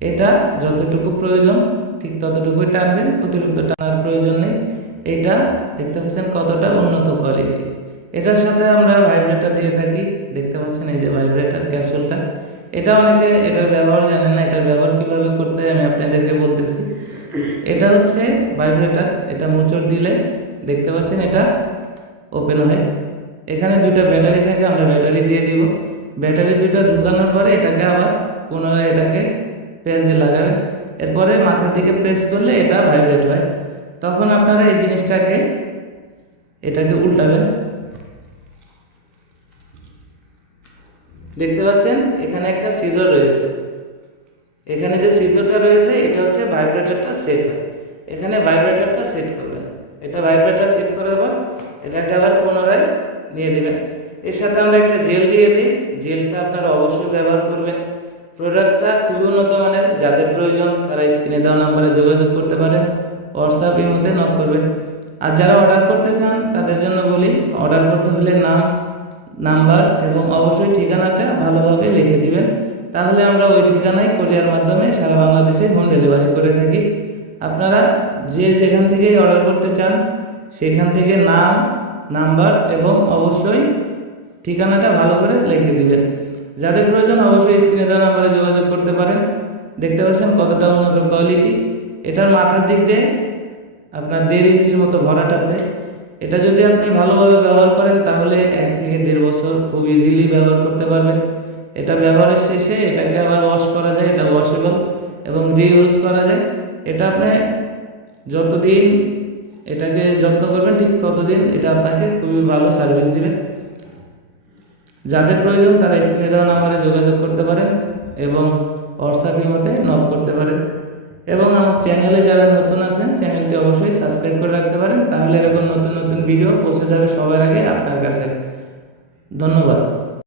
এটা যতটুকু প্রয়োজন ঠিক ততটুকুই টানবেন, অতিরিক্ত টানার প্রয়োজন নেই। এইটা দেখতে পাচ্ছেন কতটা উন্নত কোয়ালিটি। এটার সাথে আমরা ভাইব্রেটর দিয়ে থাকি, দেখতে পাচ্ছেন এই যে ভাইব্রেটর ক্যাপসুলটা। এটা অনেকে এটার ব্যবহার জানেন না, এটার ব্যবহার কীভাবে করতে হয় আমি আপনাদেরকে বলতেছি। এটা হচ্ছে ভাইব্রেটর, এটা মোচড় দিলে দেখতে পাচ্ছেন এটা ওপেন হয়। এখানে দুইটা ব্যাটারি থাকে, আমরা ব্যাটারি দিয়ে দিব। ব্যাটারি দুইটা ঢুকানোর পরে এটাকে আবার পুনরায় এটাকে প্রেস দিয়ে লাগাবেন। এরপরে মাথার দিকে প্রেস করলে এটা ভাইব্রেট হয়। তখন আপনারা এই জিনিসটাকে এটাকে উল্টাবেন। দেখতে পাচ্ছেন এখানে একটা সিজর রয়েছে, এখানে যে সিজরটা রয়েছে এটা হচ্ছে ভাইব্রেটরটা সেট হয়। এখানে ভাইব্রেটরটা সেট করবেন, এটা ভাইব্রেটর সেট করার পর এটাকে আবার পুনরায় নিয়ে দেবেন। এর সাথে আমরা একটা জেল দিয়ে দিই, জেলটা আপনারা অবশ্যই ব্যবহার করবেন। প্রোডাক্টটা খুবই উন্নত মানের, যাদের প্রয়োজন তারা স্ক্রিনে দেওয়া নাম্বারে যোগাযোগ করতে পারেন, হোয়াটসঅ্যাপ এর মধ্যে নক করবেন। আর যারা অর্ডার করতে চান তাদের জন্য বলি, অর্ডার করতে হলে নাম, নাম্বার এবং অবশ্যই ঠিকানাটা ভালোভাবে লিখে দিবেন, তাহলে আমরা ওই ঠিকানায় কুরিয়ার মাধ্যমে সারা বাংলাদেশে হোম ডেলিভারি করে থাকি। আপনারা যে যেখান থেকেই অর্ডার করতে চান সেখান থেকে নাম, নাম্বার এবং অবশ্যই ঠিকানাটা ভালো করে লিখে দিবেন। যাদের প্রয়োজন অবশ্যই স্ক্রিনে দেওয়া নাম্বারে যোগাযোগ করতে পারেন। দেখতে পাচ্ছেন কতটা উন্নত কোয়ালিটি। এটার মাথার দিক দিয়ে আপনার 1.5 ইঞ্চির মতো ভরাট আছে। এটা যদি আপনি ভালোভাবে ব্যবহার করেন তাহলে 1 থেকে 1.5 বছর খুব ইজিলি ব্যবহার করতে পারবেন। এটা ব্যবহারের শেষে এটাকে আবার ওয়াশ করা যায়, এটা ওয়াশেবল এবং রিইউজ করা যায়। এটা আপনি যতদিন এটাকে যত্ন করবেন ঠিক ততদিন এটা আপনাকে খুবই ভালো সার্ভিস দিবে। যাদের প্রয়োজন তারা স্ক্রিনে দেওয়া নাম্বারে যোগাযোগ করতে পারেন এবং হোয়াটসঅ্যাপ ইমোতে নক করতে পারেন। এবং আমার চ্যানেলে যারা নতুন আছেন চ্যানেলটি অবশ্যই সাবস্ক্রাইব করে রাখতে পারেন, তাহলে এরকম নতুন নতুন ভিডিও পৌঁছে যাবে সবার আগে আপনার কাছে। ধন্যবাদ।